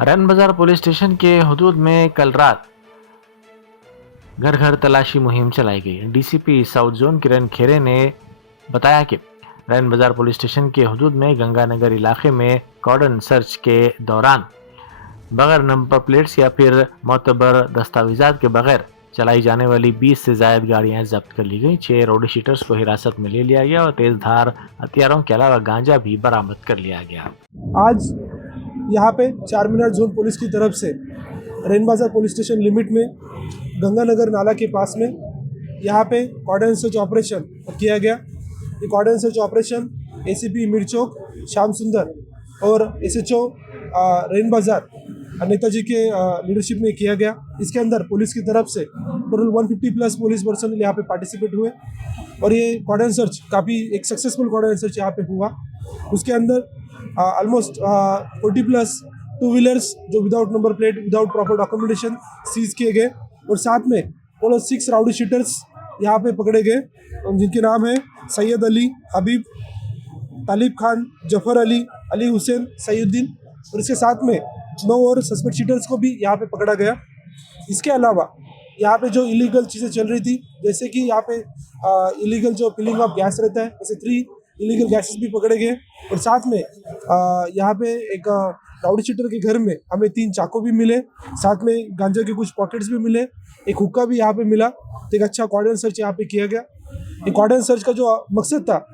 रैन बाजार police station के हदूद में कल रात घर घर तलाशी मुहिम चलाई गई। डीसीपी साउथ जोन किरण खेरे ने बताया कि रैन बाजार पुलिस स्टेशन के हदूद में गंगानगर इलाके में कॉर्डन सर्च के दौरान बगैर नंबर प्लेट्स या फिर मोतबर दस्तावेजात के बगैर चलाई जाने वाली 20 से ज्यादा गाड़ियां जब्त कर ली गई। 6 रोड शीटर्स को हिरासत में ले लिया गया और तेज धार हथियारों के अलावा गांजा भी बरामद कर लिया गया। आज यहाँ पे 4 मीनार जोन पुलिस की तरफ से रैन बाजार पुलिस स्टेशन लिमिट में गंगानगर नाला के पास में यहाँ पे कॉर्डन सर्च ऑपरेशन किया गया। ये कॉर्डन सर्च ऑपरेशन एसीपी मिर्चोक श्याम सुंदर और एसएचओ रैन बाजार नेताजी के लीडरशिप में किया गया। इसके अंदर पुलिस की तरफ से टोटल 150 प्लस पुलिस पर्सनल यहाँ पे पार्टिसिपेट हुए और ये कॉर्डन सर्च काफ़ी एक सक्सेसफुल कॉर्डन सर्च यहाँ पे हुआ। उसके अंदर ऑलमोस्ट 40 प्लस 2 व्हीलर्स जो without number plate without proper documentation seize किए गए और साथ में टोटल 6 राउडी शीटर्स यहाँ पे पकड़े गए जिनके नाम है सैयद अली, हबीब, तालिब खान, जफर अली, अली हुसैन, सैयुद्दीन और इसके साथ में 9 और सस्पेक्ट शीटर्स को भी यहाँ पे पकड़ा गया। इसके अलावा यहाँ पे जो इलीगल चीज़ें चल रही थी जैसे कि यहाँ पे इलीगल जो फिलिंग ऑफ गैस रहता है ऐसे 3 इलीगल गैसेस भी पकड़े गए और साथ में यहाँ पे एक राउडी शीटर के घर में हमें 3 चाकू भी मिले, साथ में गांजा के कुछ पॉकेट्स भी मिले, एक हुक्का भी यहाँ पे मिला। तो एक अच्छा कॉर्डन सर्च यहाँ पे किया गया। ये कॉर्डन सर्च का जो मकसद था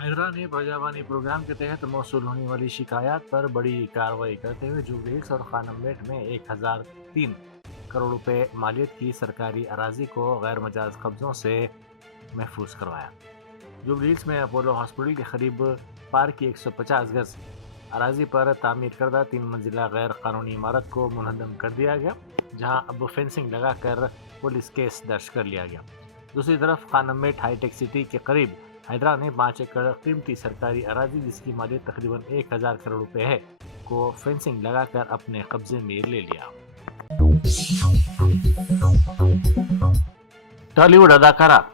हैदराबाद प्रजावानी प्रोग्राम के तहत मौसूल होने वाली शिकायत पर बड़ी कार्रवाई करते हुए जुबली हिल्स और खानममेट में 1003 करोड़ रुपए मालियत की सरकारी अराजी को गैर मजाज कब्जों से महफूज करवाया। जुबली हिल्स में अपोलो हॉस्पिटल के करीब पार्क की 150 गज अराजी पर तामीर करदा 3 मंजिला गैर कानूनी इमारत को मुनहदम कर दिया गया, जहां अब फेंसिंग लगाकर पुलिस केस दर्ज कर लिया गया। दूसरी तरफ खानममेट हाईटेक सिटी के करीब हैदराबाद ने 5 एकड़ कीमती सरकारी अराजी जिसकी मालियत तकरीबन 1000 करोड़ रुपए है को फेंसिंग लगाकर अपने कब्जे में ले लिया। टॉलीवुड अदाकारा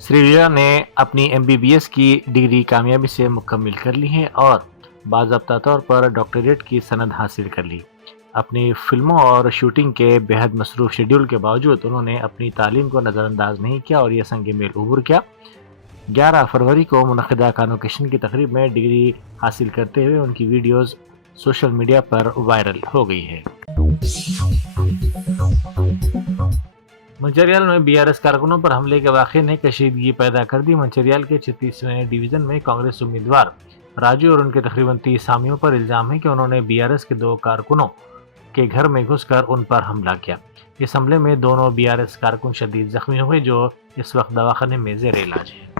श्रीलीला ने अपनी MBBS की डिग्री कामयाबी से मुकम्मल कर ली है और बाज़ाब्ता तौर पर डॉक्टरेट की सनद हासिल कर ली। अपनी फिल्मों और शूटिंग के बेहद मसरूफ़ शेड्यूल के बावजूद उन्होंने अपनी तालीम को नज़रअंदाज नहीं किया और यह संग मेल उबूर किया। 11 फरवरी को मुनक़िदा कॉन्वोकेशन की तकरीब में डिग्री हासिल करते हुए उनकी वीडियोस सोशल मीडिया पर वायरल हो गई है। मंचरियाल में BRS कारकुनों पर हमले के वाक़े ने कशीदगी पैदा कर दी। मंचरियाल के 36वें डिवीज़न में कांग्रेस उम्मीदवार राजू और उनके तकरीबन 30 सामियों पर इल्ज़ाम है कि उन्होंने BRS के 2 कारकुनों के घर में घुसकर उन पर हमला किया। इस हमले में दोनों BRS कारकुन शदीद जख्मी हुए जो इस वक्त दवाखाने में ज़ेर इलाज है।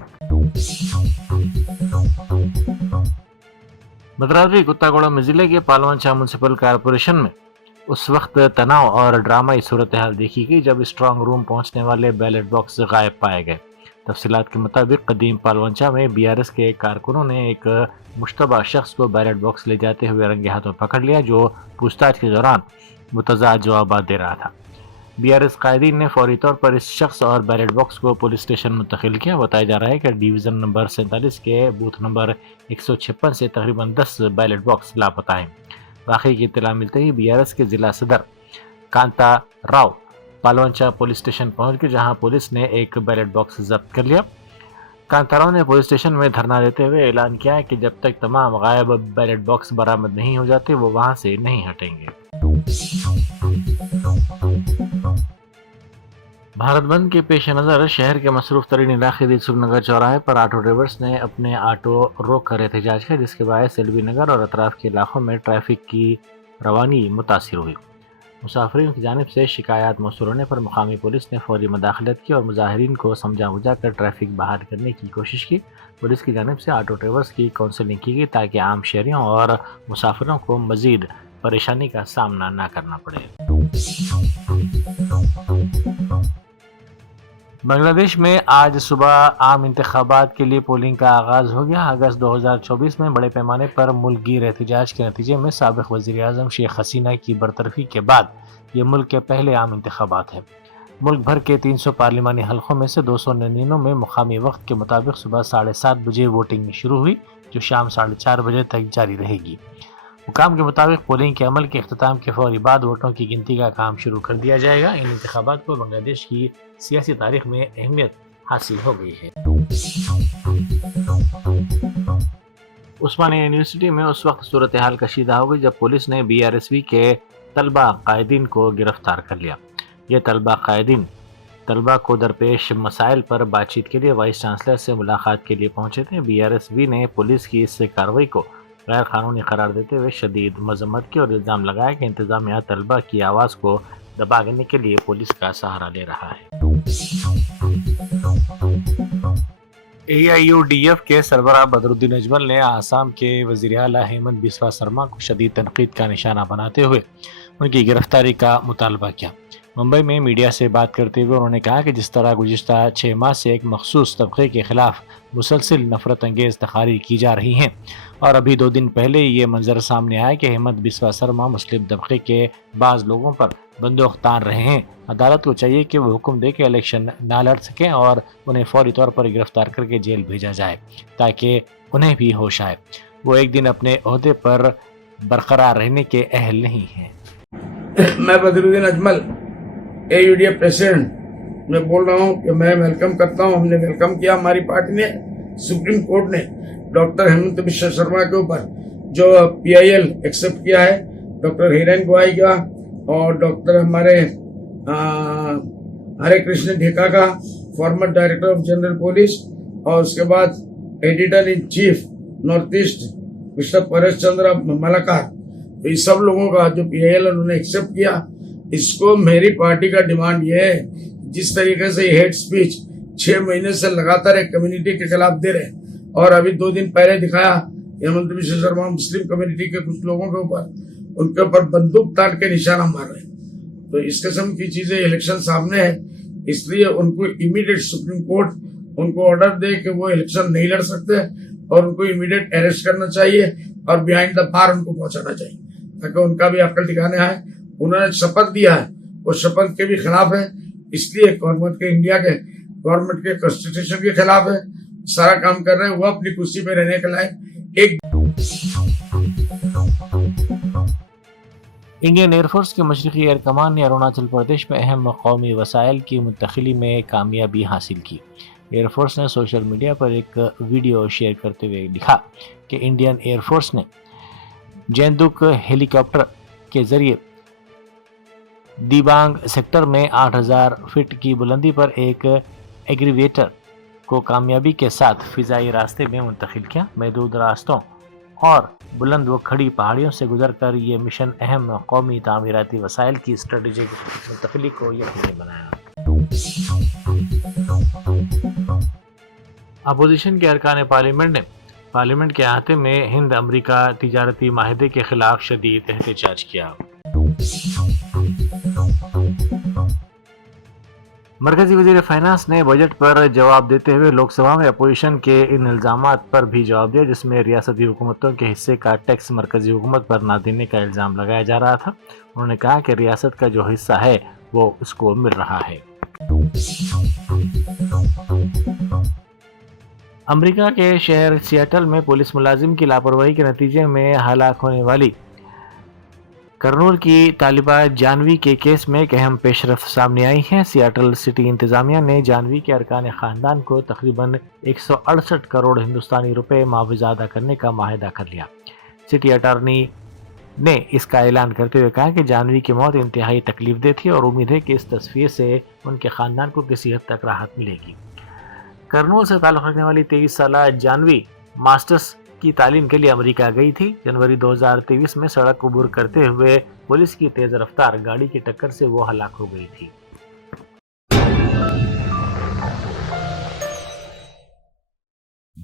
भद्रावती कुत्तागोड़म जिले के पालवंचा म्यूनसिपल कॉरपोरेशन में उस वक्त तनाव और ड्रामाई सूरत हाल देखी गई जब स्ट्रांग रूम पहुंचने वाले बैलेट बॉक्स गायब पाए गए। तफसीलात के मुताबिक कदीम पालवंचा में BRS के कारकुनों ने एक मुश्तबा शख्स को बैलेट बॉक्स ले जाते हुए रंगे हाथों पकड़ लिया जो पूछताछ के दौरान मुतज़ाद जवाब दे रहा था। BRS कायदीन ने फौरी तौर पर इस शख्स और बैलेट बॉक्स को पुलिस स्टेशन मुंतकिल किया। बताया जा रहा है कि डिवीज़न नंबर 47 के बूथ नंबर 156 से तकरीबन 10 बैलेट बॉक्स लापता हैं। वाक़ई की इत्तला मिलते ही BRS के ज़िला सदर कांता राव पालवंचा पुलिस स्टेशन पहुंच गए, जहां पुलिस ने एक बैलेट बॉक्स जब्त कर लिया। कांता राव ने पुलिस स्टेशन में धरना देते हुए ऐलान किया है कि जब तक तमाम गायब बैलेट बॉक्स बरामद नहीं हो जाते वो वहां से नहीं हटेंगे। भारत बंद के पेश नज़र शहर के मसरूफ़ तरीन इलाके दिलसुख नगर चौराहे पर ऑटो ड्राइवर्स ने अपने ऑटो रोक कर एहतजाज किया, जिसके बायस एलबी नगर और अतराफ के इलाकों में ट्रैफिक की रवानी मुतासिर हुई। मुसाफिरीन की जानिब से शिकायत मौसूल होने पर मुकामी पुलिस ने फौरी मदाखलत की और मुजाहिरीन को समझा बुझा कर ट्रैफिक बहाल करने की कोशिश की। पुलिस की जानिब से ऑटो ड्राइवर्स की काउंसलिंग की गई ताकि आम शहरियों और मुसाफिरों को मज़ीद परेशानी का सामना न करना पड़े। बांग्लादेश में आज सुबह आम इंतखाबात के लिए पोलिंग का आगाज़ हो गया। अगस्त 2024 में बड़े पैमाने पर मुल्क गिर एहतजाज के नतीजे में साबिक़ वज़ीर-ए-आज़म शेख हसीना की बरतरफी के बाद ये मुल्क के पहले आम इंतखाबात हैं। मुल्क भर के 300 पार्लिमानी हलकों में से 299 में मुकामी वक्त के मुताबिक सुबह 7:30 बजे वोटिंग शुरू हुई, جو شام 4:30 بجے تک جاری رہے گی۔ حکام کے مطابق پولنگ کے عمل کے اختتام کے فوری بعد ووٹوں کی گنتی کا کام شروع کر دیا جائے گا۔ ان انتخابات کو بنگلہ دیش کی سیاسی تاریخ میں اہمیت حاصل ہو گئی ہے۔ عثمانیہ یونیورسٹی میں اس وقت صورتحال کشیدہ ہو گئی جب پولیس نے BRSV کے طلبہ قائدین کو گرفتار کر لیا۔ یہ طلبہ قائدین طلبہ کو درپیش مسائل پر بات چیت کے لیے وائس چانسلر سے ملاقات کے لیے پہنچے تھے۔ BRSV نے پولیس کی اس کارروائی کو غیر قانونی قرار دیتے ہوئے شدید مذمت کی اور الزام لگایا کہ انتظامیہ طلبہ کی آواز کو دبانے کے لیے پولیس کا سہارا لے رہا ہے۔ AIUDF کے سربراہ بدرالدین اجمل نے آسام کے وزیر اعلیٰ ہیمنت بسوا سرما کو شدید تنقید کا نشانہ بناتے ہوئے ان کی گرفتاری کا مطالبہ کیا۔ ممبئی میں میڈیا سے بات کرتے ہوئے انہوں نے کہا کہ جس طرح گزشتہ 6 ماہ سے ایک مخصوص طبقے کے خلاف مسلسل نفرت انگیز تقاریر کی جا رہی ہیں اور ابھی 2 دن پہلے یہ منظر سامنے آیا کہ ہیمنت بسوا سرما مسلم طبقے کے بعض لوگوں پر بندوق تان رہے ہیں۔ عدالت کو چاہیے کہ وہ حکم دے کہ الیکشن نہ لڑ سکیں اور انہیں فوری طور پر گرفتار کر کے جیل بھیجا جائے تاکہ انہیں بھی ہوش آئے۔ وہ ایک دن اپنے عہدے پر برقرار رہنے کے اہل نہیں ہیں۔ میں بدرالدین اجمل AIUDF پریزیڈنٹ میں بول رہا ہوں کہ میں ویلکم کرتا ہوں، ہم نے ویلکم کیا، ہماری پارٹی نے سپریم کورٹ نے ڈاکٹر ہیمنت بسوا سرما کے اوپر جو PIL ایکسپٹ کیا ہے، ڈاکٹر ہیرین گوائے کا اور ڈاکٹر ہمارے ہرے کرشن ڈھیکا کا، former director of general police, اور اس کے بعد editor in chief north east mister Paresh Chandra Malkar, تو یہ سب لوگوں کا جو PIL انہوں نے ایکسپٹ کیا۔ اس کو میری پارٹی کا ڈیمانڈ یہ ہے، جس طریقے سے ہیٹ سپیچ 6 مہینے سے لگاتار ایک کمیونٹی کے خلاف دے رہے ہیں اور ابھی 2 دن پہلے دکھایا ہیمنت بسوا سرما مسلم کمیونٹی کے کچھ لوگوں کے اوپر ان کے اوپر بندوق تان کے نشانہ مار رہے ہیں، تو اس قسم کی چیزیں الیکشن سامنے ہے، اس لیے ان کو امیڈیٹ سپریم کورٹ ان کو آرڈر دے کہ وہ الیکشن نہیں لڑ سکتے اور ان کو امیڈیٹ اریسٹ کرنا چاہیے اور بیہائنڈ دا بار ان کو پہنچانا چاہیے تاکہ ان کا بھی عقل ٹھکانے آئے۔ انہوں نے شپث دیا ہے، وہ شپث کے بھی خلاف ہے، اس لیے گورنمنٹ کے انڈیا کے گورنمنٹ کے کانسٹیٹیوشن کے خلاف ہے، سارا کام کر رہے ہیں، وہ اپنی کرسی پہ رہنے کے لائق ایک۔ انڈین ایئر فورس کے مشرقی ایئر کمان نے اروناچل پردیش میں اہم قومی وسائل کی منتقلی میں کامیابی حاصل کی۔ ایئر فورس نے سوشل میڈیا پر ایک ویڈیو شیئر کرتے ہوئے لکھا کہ انڈین ایئر فورس نے جیندک ہیلی کاپٹر کے ذریعے دیبانگ سیکٹر میں 8000 فٹ کی بلندی پر ایک ایگریویٹر کو کامیابی کے ساتھ فضائی راستے میں منتقل کیا۔ محدود راستوں اور بلند و کھڑی پہاڑیوں سے گزر کر یہ مشن اہم قومی تعمیراتی وسائل کی اسٹریٹجک منتقلی کو یقینی بنایا۔ اپوزیشن کے ارکان پارلیمنٹ نے پارلیمنٹ کے احاطے میں ہند امریکہ تجارتی معاہدے کے خلاف شدید احتجاج کیا۔ مرکزی وزیر فائنانس نے بجٹ پر جواب دیتے ہوئے لوک سبھا میں اپوزیشن کے ان الزامات پر بھی جواب دیا جس میں ریاستی حکومتوں کے حصے کا ٹیکس مرکزی حکومت پر نہ دینے کا الزام لگایا جا رہا تھا۔ انہوں نے کہا کہ ریاست کا جو حصہ ہے وہ اس کو مل رہا ہے۔ امریکہ کے شہر سیاٹل میں پولیس ملازم کی لاپرواہی کے نتیجے میں ہلاک ہونے والی کرنول کی طالبہ جانوی کے کیس میں ایک اہم پیش رفت سامنے آئی ہے۔ سیاٹل سٹی انتظامیہ نے جانوی کے ارکان خاندان کو تقریباً 168 کروڑ ہندوستانی روپے معاوضہ ادا کرنے کا معاہدہ کر لیا۔ سٹی اٹارنی نے اس کا اعلان کرتے ہوئے کہا کہ جانوی کی موت انتہائی تکلیف دہ تھی اور امید ہے کہ اس تصفیے سے ان کے خاندان کو کسی حد تک راحت ملے گی۔ کرنول سے تعلق رکھنے والی 23 سالہ جانوی ماسٹرز کی تعلیم کے لیے امریکہ گئی تھی۔ جنوری 2023 میں سڑک عبور کرتے ہوئے پولیس کی تیز رفتار گاڑی کی ٹکر سے وہ ہلاک ہو گئی تھی۔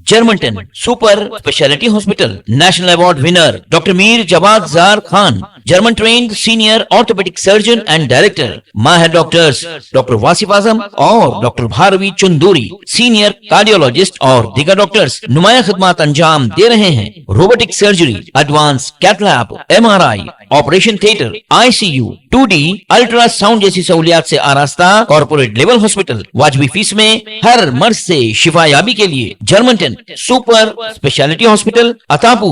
Germanten super speciality hospital national award winner doctor Mir Jawad Zar Khan, German trained senior orthopaedic surgeon and director, ماہر ڈاکٹرز ڈاکٹر واصف اعظم اور doctor Bharavi Chanduri, senior cardiologist اور دیگر ڈاکٹرز نمایاں خدمات انجام دے رہے ہیں۔ Robotic surgery, advance cath lab, MRI، operation theatre, ICU، 2D ultrasound جیسی سہولیات سے آراستہ کارپوریٹ لیول ہاسپٹل، واجبی فیس میں ہر مرض سے شفا یابی کے لیے جرمنٹن Super Speciality Hospital, Atapur.